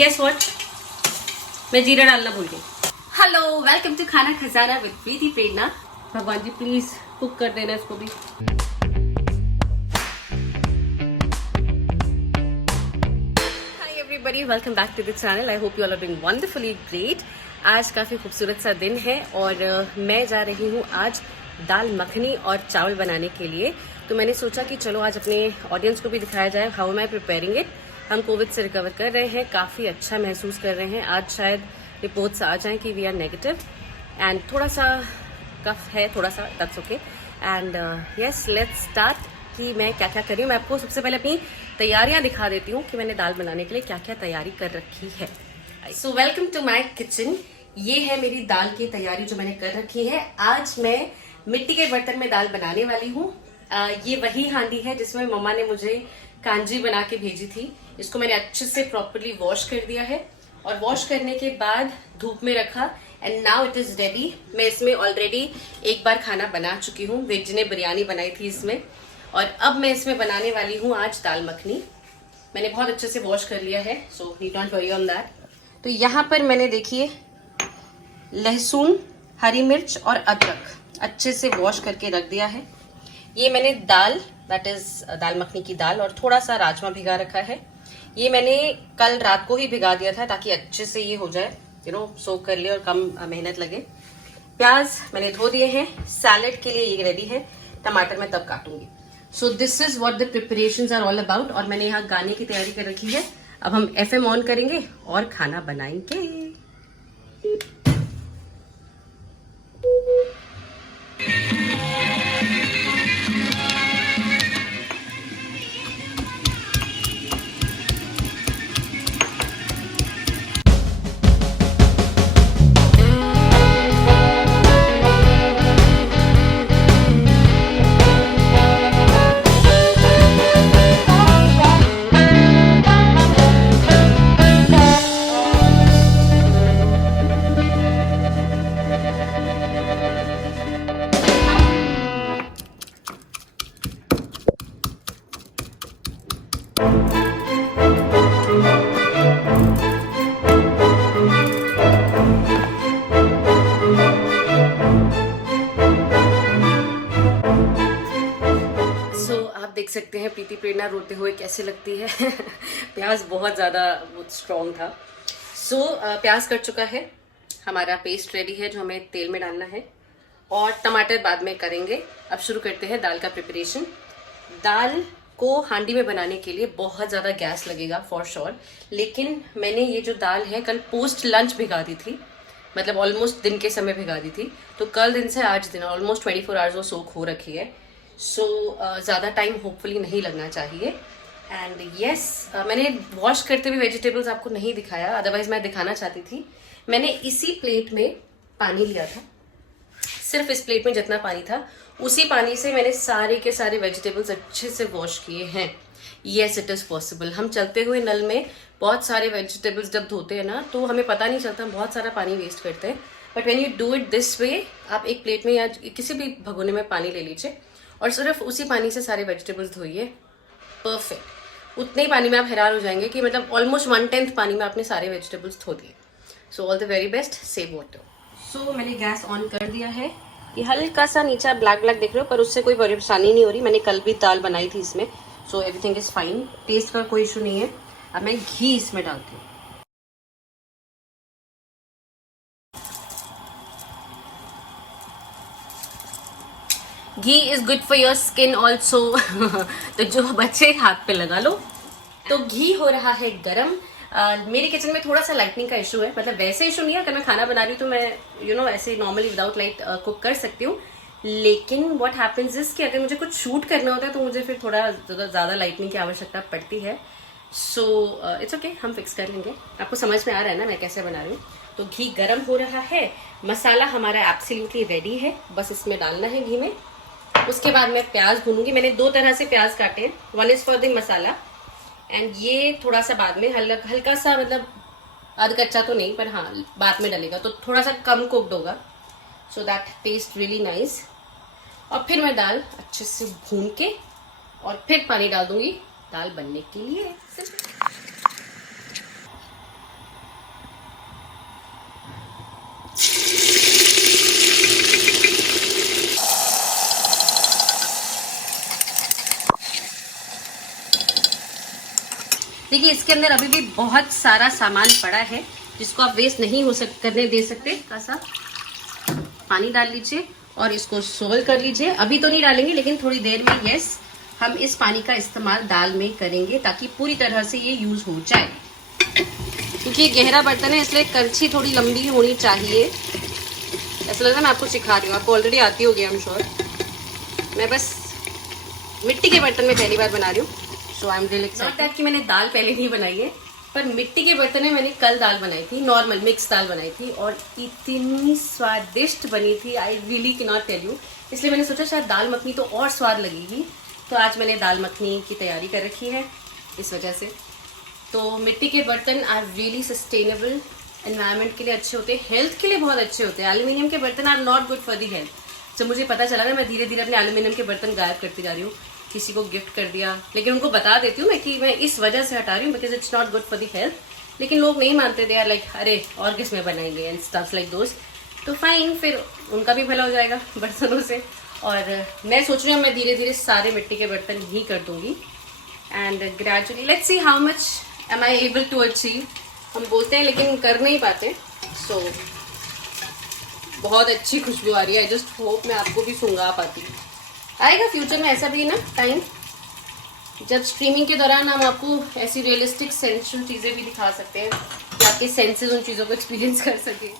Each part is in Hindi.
गेस व्हाट, मैं जीरा डालना भूल गई। हेलो, वेलकम टू खाना खजाना विद प्रीति प्रेरणा। भगवान जी प्लीज कुक कर देना इसको भी। Hi everybody, welcome back to the channel. I hope you all are doing wonderfully great. आज काफी खूबसूरत सा दिन है और मैं जा रही हूँ आज दाल मखनी और चावल बनाने के लिए। तो मैंने सोचा कि चलो आज अपने ऑडियंस को भी दिखाया जाए how am I preparing it. हम कोविड से रिकवर कर रहे हैं, काफ़ी अच्छा महसूस कर रहे हैं। आज शायद रिपोर्ट्स आ जाएं कि वी आर नेगेटिव एंड थोड़ा सा कफ है, थोड़ा सा, that's okay. And yes, let's start कि मैं क्या क्या कर रही हूँ। मैं आपको सबसे पहले अपनी तैयारियां दिखा देती हूँ कि मैंने दाल बनाने के लिए क्या क्या तैयारी कर रखी है। So welcome to my kitchen. ये है मेरी दाल की तैयारी जो मैंने कर रखी है। आज मैं मिट्टी के बर्तन में दाल बनाने वाली हूँ। ये वही हांडी है जिसमें मम्मा ने मुझे कांजी बना के भेजी थी। इसको मैंने अच्छे से प्रॉपर्ली वॉश कर दिया है और वॉश करने के बाद धूप में रखा and now it is ready. मैं इसमें ऑलरेडी एक बार खाना बना चुकी हूँ। वेज ने बिरयानी बनाई थी इसमें, और अब मैं इसमें बनाने वाली हूँ आज दाल मखनी। मैंने बहुत अच्छे से वॉश कर लिया है, so need not worry on that. तो यहाँ पर मैंने देखिए लहसुन, हरी मिर्च और अदरक अच्छे से वॉश करके रख दिया है। ये मैंने दाल, दैट इज दाल मखनी की दाल, और थोड़ा सा राजमा भिगा रखा है। ये मैंने कल रात को ही भिगा दिया था ताकि अच्छे से ये हो जाए, सोक कर ले और कम मेहनत लगे। प्याज मैंने धो दिए हैं। सैलेड के लिए ये रेडी है, टमाटर मैं तब काटूंगी। So this is what the preparations are all about. और मैंने यहाँ गाने की तैयारी कर रखी है। अब हम FM ऑन करेंगे और खाना बनाएंगे। देख सकते हैं प्रीति प्रेरणा रोते हुए कैसे लगती है। प्याज बहुत ज्यादा स्ट्रॉन्ग था। प्याज कट चुका है, हमारा पेस्ट रेडी है जो हमें तेल में डालना है, और टमाटर बाद में करेंगे। अब शुरू करते हैं दाल का प्रिपरेशन। दाल को हांडी में बनाने के लिए बहुत ज्यादा गैस लगेगा फॉर श्योर, लेकिन मैंने ये जो दाल है कल पोस्ट लंच भिगा दी थी, मतलब ऑलमोस्ट दिन के समय भिगा दी थी। तो कल दिन से आज दिन ऑलमोस्ट 24 आवर्स वो सोक हो रखी है। ज़्यादा टाइम होपफुली नहीं लगना चाहिए। एंड यस, मैंने वॉश करते हुए वेजिटेबल्स आपको नहीं दिखाया, अदरवाइज मैं दिखाना चाहती थी। मैंने इसी प्लेट में पानी लिया था, सिर्फ इस प्लेट में जितना पानी था उसी पानी से मैंने सारे के सारे वेजिटेबल्स अच्छे से वॉश किए हैं। Yes, it is possible. हम चलते हुए नल में बहुत सारे वेजिटेबल्स जब धोते हैं ना, तो हमें पता नहीं चलता, हम बहुत सारा पानी वेस्ट करते हैं। But when you do it this way, आप एक प्लेट में या किसी भी भगोने में पानी ले लीजिए और सिर्फ उसी पानी से सारे वेजिटेबल्स धोइए। परफेक्ट। उतने ही पानी में आप हैरान हो जाएंगे कि मतलब ऑलमोस्ट 1/10 पानी में आपने सारे वेजिटेबल्स धो दिए। So all the very best, save water. So मैंने गैस ऑन कर दिया है। ये हल्का सा नीचा ब्लैक ब्लैक देख रहे हो, पर उससे कोई परेशानी नहीं हो रही। मैंने कल भी दाल बनाई थी इसमें, so everything is fine. Taste का कोई इशू नहीं है। अब मैं घी इसमें डालती हूँ। Ghee is good for your skin also. तो जो बचे हाथ पे लगा लो। तो घी हो रहा है गरम। मेरे किचन में थोड़ा सा लाइटनिंग का इशू है, मतलब वैसे इशू नहीं है। अगर मैं खाना बना रही हूँ तो मैं ऐसे नॉर्मली विदाउट लाइट कुक कर सकती हूँ, लेकिन व्हाट हैपेंस इज कि अगर मुझे कुछ शूट करना होता है तो मुझे फिर थोड़ा ज्यादा लाइटनिंग की आवश्यकता पड़ती है। सो इट्स ओके, हम फिक्स कर लेंगे। आपको समझ में आ रहा है ना मैं कैसे बना रही हूँ। तो घी गरम हो रहा है, मसाला हमारा एब्सोल्युटली रेडी है, बस इसमें डालना है घी में। उसके बाद मैं प्याज भूनूंगी। मैंने 2 तरह से प्याज काटे, one is for the masala and ये थोड़ा सा बाद में हल्का सा, मतलब आध कच्चा तो नहीं, पर हाँ बाद में डलेगा तो थोड़ा सा कम कुक्ड होगा, so that test really nice. और फिर मैं दाल अच्छे से भून के और फिर पानी डाल दूंगी दाल बनने के लिए। देखिए इसके अंदर अभी भी बहुत सारा सामान पड़ा है जिसको आप वेस्ट नहीं करने दे सकते। सा पानी डाल लीजिए और इसको सोल कर लीजिए। अभी तो नहीं डालेंगे लेकिन थोड़ी देर में यस हम इस पानी का इस्तेमाल दाल में करेंगे ताकि पूरी तरह से ये यूज हो जाए। क्योंकि ये गहरा बर्तन है इसलिए करछी थोड़ी लंबी होनी चाहिए। ऐसा लग रहा है मैं आपको सिखा रही हूँ, आपको ऑलरेडी आती होगी आई एम श्योर। मैं बस मिट्टी के बर्तन में पहली बार बना रही हूँ, सो आई एम रियली एक्साइटेड कि मैंने दाल पहले नहीं बनाई है, पर मिट्टी के बर्तन में मैंने कल दाल बनाई थी, नॉर्मल मिक्स दाल बनाई थी और इतनी स्वादिष्ट बनी थी, I really can not tell you. इसलिए मैंने सोचा शायद दाल मखनी तो और स्वाद लगेगी, तो आज मैंने दाल मखनी की तैयारी कर रखी है इस वजह से। तो मिट्टी के बर्तन आर रियली सस्टेनेबल, एनवायरनमेंट के लिए अच्छे होते हैं, हेल्थ के लिए बहुत अच्छे होते हैं। एल्यूमिनियम के बर्तन are not good for the health. जब मुझे पता चला ना, मैं धीरे धीरे अपने एल्यूमिनियम के बर्तन गायब करती जा रही हूँ, किसी को गिफ्ट कर दिया, लेकिन उनको बता देती हूँ मैं कि मैं इस वजह से हटा रही हूँ because it's not good for the health. लेकिन लोग नहीं मानते, दे आर लाइक अरे और किस में बनाएंगे एंड स्टफ्स लाइक दोस्त। तो फाइन, फिर उनका भी भला हो जाएगा बर्तनों से। और मैं सोच रही हूँ मैं धीरे धीरे सारे मिट्टी के बर्तन ही कर दूंगी and gradually let's see how much am I able to achieve. हम बोलते हैं लेकिन कर नहीं पाते। सो बहुत अच्छी खुशबू आ रही है, आई जस्ट होप मैं आपको भी सूंघा पाती। आएगा फ्यूचर में ऐसा भी ना टाइम जब स्ट्रीमिंग के दौरान हम आपको ऐसी रियलिस्टिक सेंसुअल चीजें भी दिखा सकते हैं कि आपके सेंसेस उन चीजों को एक्सपीरियंस कर सके।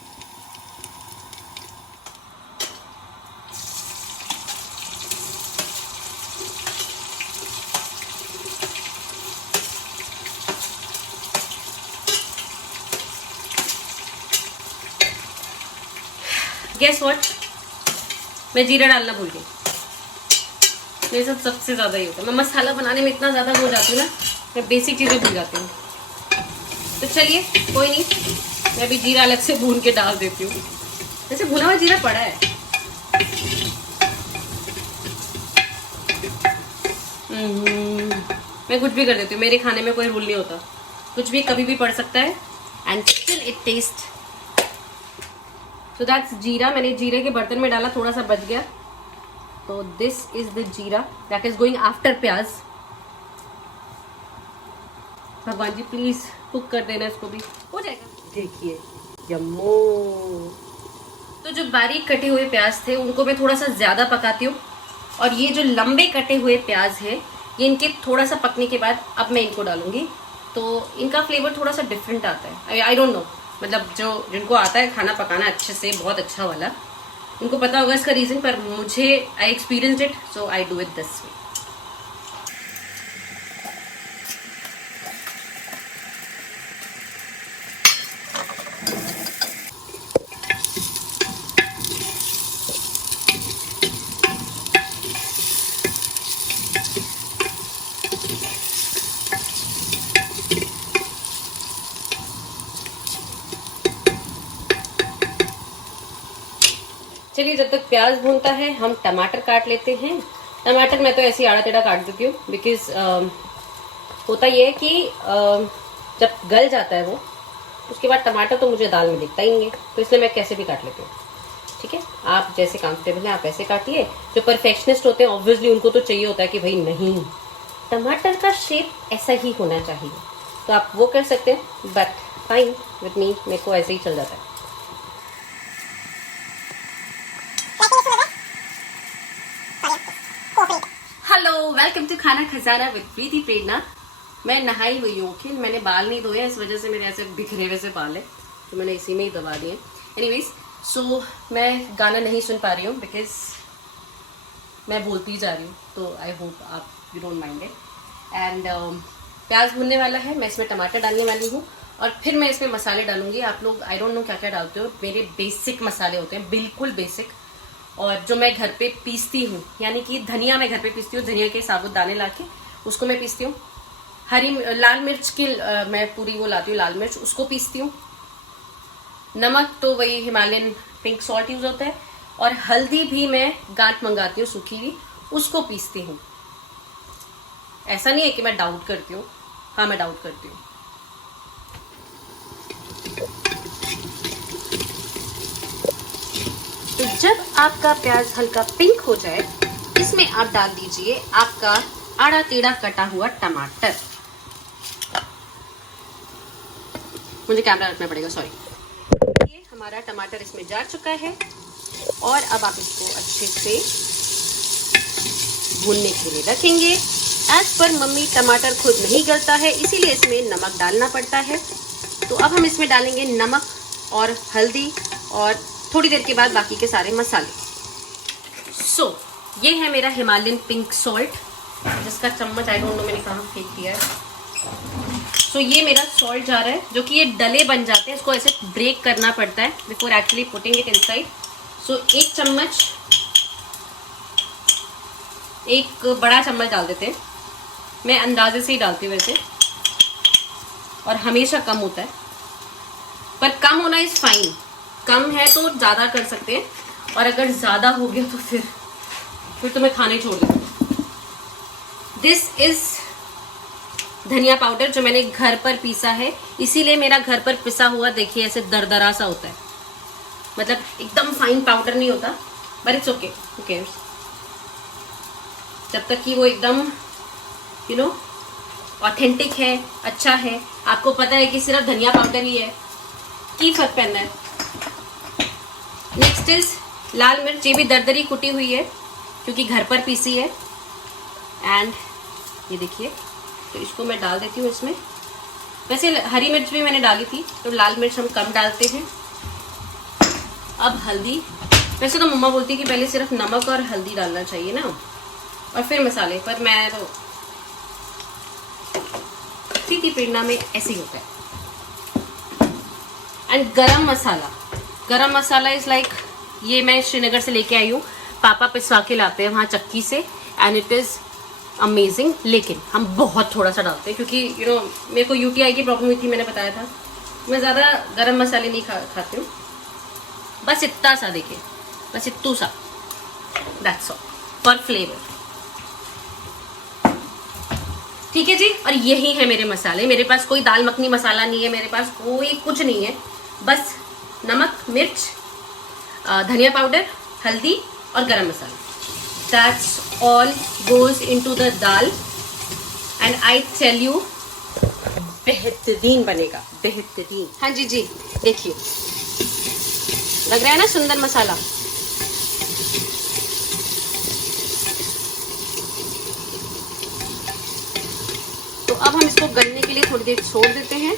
गेस व्हाट, मैं जीरा डालना भूल गई। मेरे साथ सबसे ज्यादा ही होता है, मैं मसाला बनाने में इतना ज्यादा हो जाती हूँ ना, मैं बेसिक चीजें भूल जाती हूँ। तो चलिए कोई नहीं, मैं अभी जीरा अलग से भून के डाल देती हूँ। वैसे भुना हुआ जीरा पड़ा है। मैं कुछ भी कर देती हूँ, मेरे खाने में कोई रूल नहीं होता, कुछ भी कभी भी पड़ सकता है and still it taste. So that's जीरा, मैंने जीरे के बर्तन में डाला, थोड़ा सा बच गया, तो दिस इज द जीरा दैट इज गोइंग आफ्टर प्याज। भगवान जी प्लीज कुक कर देना, इसको भी हो जाएगा। देखिए यम्मो। तो जो बारीक कटे हुए प्याज थे उनको मैं थोड़ा सा ज्यादा पकाती हूँ, और ये जो लंबे कटे हुए प्याज है ये इनके थोड़ा सा पकने के बाद अब मैं इनको डालूंगी, तो इनका फ्लेवर थोड़ा सा डिफरेंट आता है। आई डोंट नो, मतलब जो जिनको आता है खाना पकाना अच्छे से, बहुत अच्छा वाला, उनको पता होगा इसका रीजन, पर मुझे I experienced it so I do it this way. चलिए जब तक प्याज भूनता है हम टमाटर काट लेते हैं। टमाटर मैं तो ऐसे ही आड़ा टेढ़ा काट देती हूँ बिकॉज होता ये है कि जब गल जाता है वो, उसके बाद टमाटर तो मुझे दाल में दिखता ही नहीं है, तो इसलिए मैं कैसे भी काट लेती हूँ। ठीक है, आप जैसे कंफर्टेबल हैं आप ऐसे काटिए। जो परफेक्शनिस्ट होते हैं ऑब्वियसली उनको तो चाहिए होता है कि भाई नहीं, टमाटर का शेप ऐसा ही होना चाहिए, तो आप वो कर सकते हैं, बट फाइन विथ मी, मेरे को ऐसे ही चल जाता है। हेलो, वेलकम टू खाना खजाना विद प्रीति प्रेरणा। मैं नहाई हुई हूँ, ओके, मैंने बाल नहीं धोए, इस वजह से मेरे ऐसे बिखरे हुए से बाल है, तो मैंने इसी में ही दबा दिए। एनीवेज, सो मैं गाना नहीं सुन पा रही हूँ बिकॉज मैं बोलती जा रही हूँ, तो आई होप आप you don't mind it. And प्याज भुनने वाला है, मैं इसमें टमाटर डालने वाली हूँ और फिर मैं इसमें मसाले डालूंगी। आप लोग आई डोंट नो क्या क्या डालते हो, मेरे बेसिक मसाले होते हैं, बिल्कुल बेसिक, और जो मैं घर पे पीसती हूँ, यानी कि धनिया मैं घर पे पीसती हूँ, धनिया के साबुत दाने लाके उसको मैं पीसती हूँ। हरी लाल मिर्च की मैं पूरी वो लाती हूँ, लाल मिर्च, उसको पीसती हूँ। नमक तो वही हिमालयन पिंक सॉल्ट यूज होता है, और हल्दी भी मैं गांठ मंगाती हूँ सूखी हुई, उसको पीसती हूँ। ऐसा नहीं है कि मैं डाउट करती हूँ, हाँ मैं डाउट करती हूँ। तो जब आपका प्याज हल्का पिंक हो जाए, इसमें आप डाल दीजिए आपका आड़ा टेढ़ा कटा हुआ टमाटर। मुझे कैमरा रखना पड़ेगा, सॉरी। ये हमारा टमाटर इसमें जा चुका है और अब आप इसको अच्छे से भूनने के लिए रखेंगे। एज पर मम्मी टमाटर खुद नहीं गलता है, इसीलिए इसमें नमक डालना पड़ता है। तो अब हम इसमें डालेंगे नमक और हल्दी और थोड़ी देर के बाद बाकी के सारे मसाले। सो ये है मेरा हिमालयन पिंक सॉल्ट, जिसका चम्मच आई डोंट नो मैंने कहाँ फेंक दिया है। सो ये मेरा सॉल्ट जा रहा है, जो कि ये डले बन जाते हैं, इसको ऐसे ब्रेक करना पड़ता है before actually putting it inside. So एक चम्मच, एक बड़ा चम्मच डाल देते हैं। मैं अंदाजे से ही डालती हूँ वैसे, और हमेशा कम होता है, पर कम होना इज फाइन। कम है तो ज़्यादा कर सकते हैं, और अगर ज़्यादा हो गया तो फिर तो मैं खाने छोड़ देती हूँ। दिस इज धनिया पाउडर जो मैंने घर पर पीसा है, इसीलिए मेरा घर पर पिसा हुआ देखिए ऐसे दरदरा सा होता है, मतलब एकदम फाइन पाउडर नहीं होता, बट इट्स ओके, ओके। जब तक कि वो एकदम यू नो ऑथेंटिक है, अच्छा है, आपको पता है कि सिर्फ धनिया पाउडर ही है, की फर्क पैदा है। नेक्स्ट इज लाल मिर्च, ये भी दरदरी कुटी हुई है क्योंकि घर पर पीसी है। एंड ये देखिए, तो इसको मैं डाल देती हूँ इसमें। वैसे हरी मिर्च भी मैंने डाली थी, तो लाल मिर्च हम कम डालते हैं। अब हल्दी, वैसे तो मम्मा बोलती है कि पहले सिर्फ नमक और हल्दी डालना चाहिए ना, और फिर मसाले, पर मैं तो की प्रेरणा में ऐसे ही होता है। एंड गरम मसाला, गरम मसाला इज लाइक, ये मैं श्रीनगर से लेके आई हूँ, पापा पिसवा के लाते हैं वहाँ चक्की से, एंड इट इज अमेजिंग। लेकिन हम बहुत थोड़ा सा डालते हैं क्योंकि यू नो मेरे को यूटीआई की प्रॉब्लम हुई थी, मैंने बताया था। मैं ज़्यादा गरम मसाले नहीं खाती हूँ, बस इतना सा, देखिए बस इतू सा, दैट्स ऑल फॉर फ्लेवर। ठीक है जी, और यही है मेरे मसाले। मेरे पास कोई दाल मखनी मसाला नहीं है, मेरे पास कोई कुछ नहीं है, बस नमक, मिर्च, धनिया पाउडर, हल्दी और garam masala. That's all goes into the dal, and I tell you बेहतरीन बनेगा, बेहतरीन। हाँ जी जी, देखिए लग रहा है ना सुंदर मसाला। तो अब हम इसको गलने के लिए थोड़ी देर छोड़ देते हैं।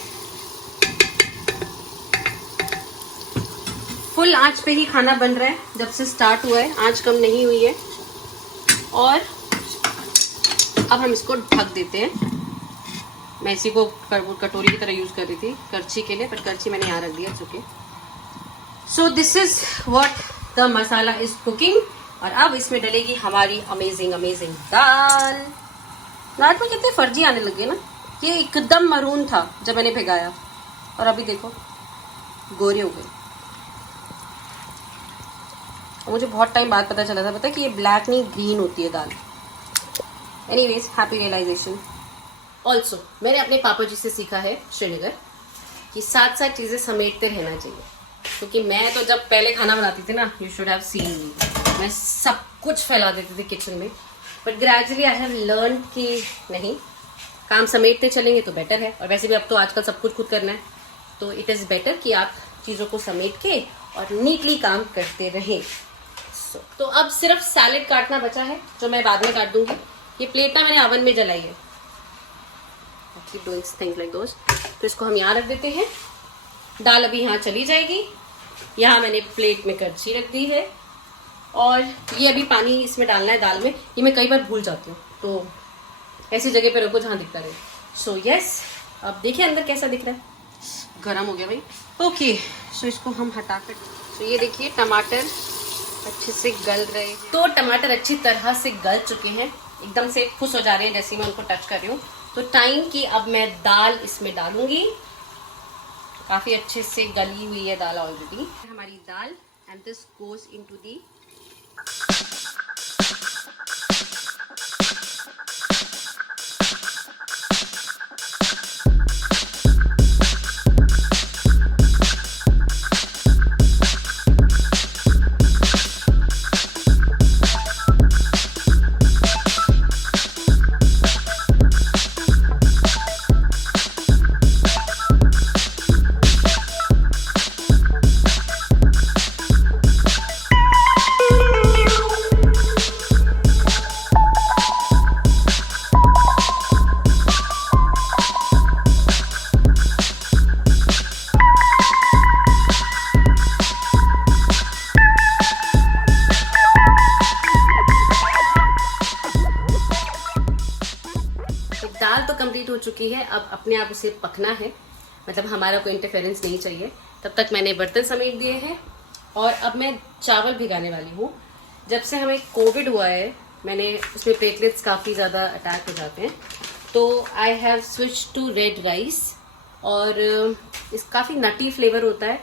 फुल आंच पे ही खाना बन रहा है, जब से स्टार्ट हुआ है, आंच कम नहीं हुई है। और अब हम इसको ढक देते हैं। मैं इसी को कटोरी की तरह यूज कर रही थी करछी के लिए, पर करछी मैंने यहाँ रख दिया, चुके। सो this is what the masala is cooking. और अब इसमें डलेगी हमारी अमेजिंग अमेजिंग दाल। दाल में कितने फर्जी आने लगे ना, ये एकदम मरून था जब मैंने भिगाया, और अभी देखो गोरे हो गए। और मुझे बहुत टाइम बाद पता चला था, पता है कि ये ब्लैक नहीं ग्रीन होती है दाल। Anyways, happy realisation. ऑल्सो मैंने अपने पापा जी से सीखा है श्रीनगर कि साथ साथ चीज़ें समेटते रहना चाहिए, क्योंकि मैं तो जब पहले खाना बनाती थी ना, यू शुड हैव सीन मी, मैं सब कुछ फैला देती थी किचन में। But gradually I have learn कि नहीं, काम समेटते चलेंगे तो बेटर है। और वैसे भी अब तो आजकल सब कुछ खुद करना है, तो इट इज़ बेटर कि आप चीज़ों को समेट के और नीटली काम करते रहें। तो अब सिर्फ सैलेड काटना बचा है, जो मैं बाद में काट दूंगी। ये प्लेट ना मैंने ओवन में जलाई है, थिंग्स लाइक दोस। तो इसको हम यहाँ रख देते हैं। दाल अभी यहाँ चली जाएगी। यहाँ मैंने प्लेट में करछी रख दी है, और ये अभी पानी इसमें डालना है दाल में। ये मैं कई बार भूल जाती हूँ, तो ऐसी जगह पे रखो जहाँ दिखता रहे। सो यस, अब देखिए अंदर कैसा दिख रहा है। गर्म हो गया भाई। ओके, सो इसको हम हटा कर, तो ये देखिए टमाटर अच्छे से गल रहे हैं। तो टमाटर अच्छी तरह से गल चुके हैं, एकदम से खुश हो जा रहे हैं जैसे मैं उनको टच कर रही हूँ। तो टाइम की अब मैं दाल इसमें डालूंगी। काफी अच्छे से गली हुई है दाल ऑलरेडी हमारी दाल, and this goes into the dal तो कंप्लीट हो चुकी है, अब अपने आप उसे पकना है, मतलब हमारा कोई इंटरफेरेंस नहीं चाहिए। तब तक मैंने बर्तन समेट दिए हैं और अब मैं चावल भिगाने वाली हूँ। जब से हमें कोविड हुआ है, मैंने उसमें प्लेटलेट्स काफ़ी ज़्यादा अटैक हो जाते हैं, तो I have switch to red rice. और इस काफ़ी नटी फ्लेवर होता है,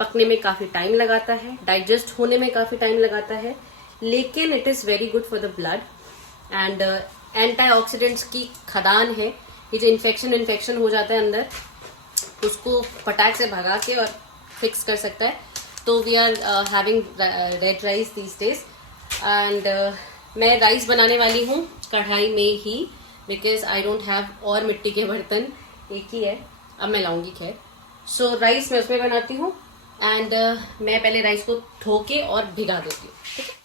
पकने में काफ़ी टाइम लगाता है, डाइजेस्ट होने में काफ़ी टाइम लगाता है, लेकिन it is very good for the blood and antioxidants की खदान है। ये जो इन्फेक्शन हो जाता है अंदर, उसको फटाक से भगा के और फिक्स कर सकता है। तो we are having red rice these days and मैं राइस बनाने वाली हूँ कढ़ाई में ही, बिकॉज आई डोंट हैव और मिट्टी के बर्तन, एक ही है, अब मैं लाऊंगी खैर। सो राइस मैं उसमें बनाती हूँ एंड मैं पहले राइस को धो के और भिगा देती हूँ, ठीक है।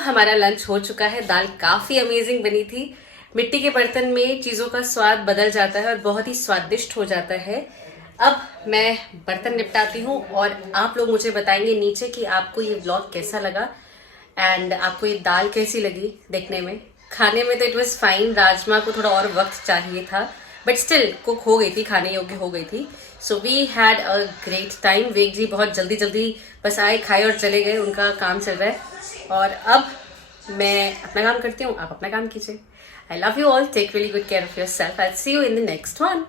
हमारा लंच हो चुका है। दाल काफी अमेजिंग बनी थी। मिट्टी के बर्तन में चीजों का स्वाद बदल जाता है और बहुत ही स्वादिष्ट हो जाता है। अब मैं बर्तन निपटाती हूँ और आप लोग मुझे बताएंगे नीचे कि आपको ये व्लॉग कैसा लगा एंड आपको ये दाल कैसी लगी देखने में। खाने में तो इट वाज फाइन, राजमा को थोड़ा और वक्त चाहिए था, बट स्टिल कुक हो गई थी, खाने योग्य हो गई थी। So we had a great time. वेग जी बहुत जल्दी जल्दी बस आए, खाए और चले गए, उनका काम चल रहा है। और अब मैं अपना काम करती हूँ, आप अपना काम कीजिए। I love you all. Take really good care of yourself. I'll see you in the next one.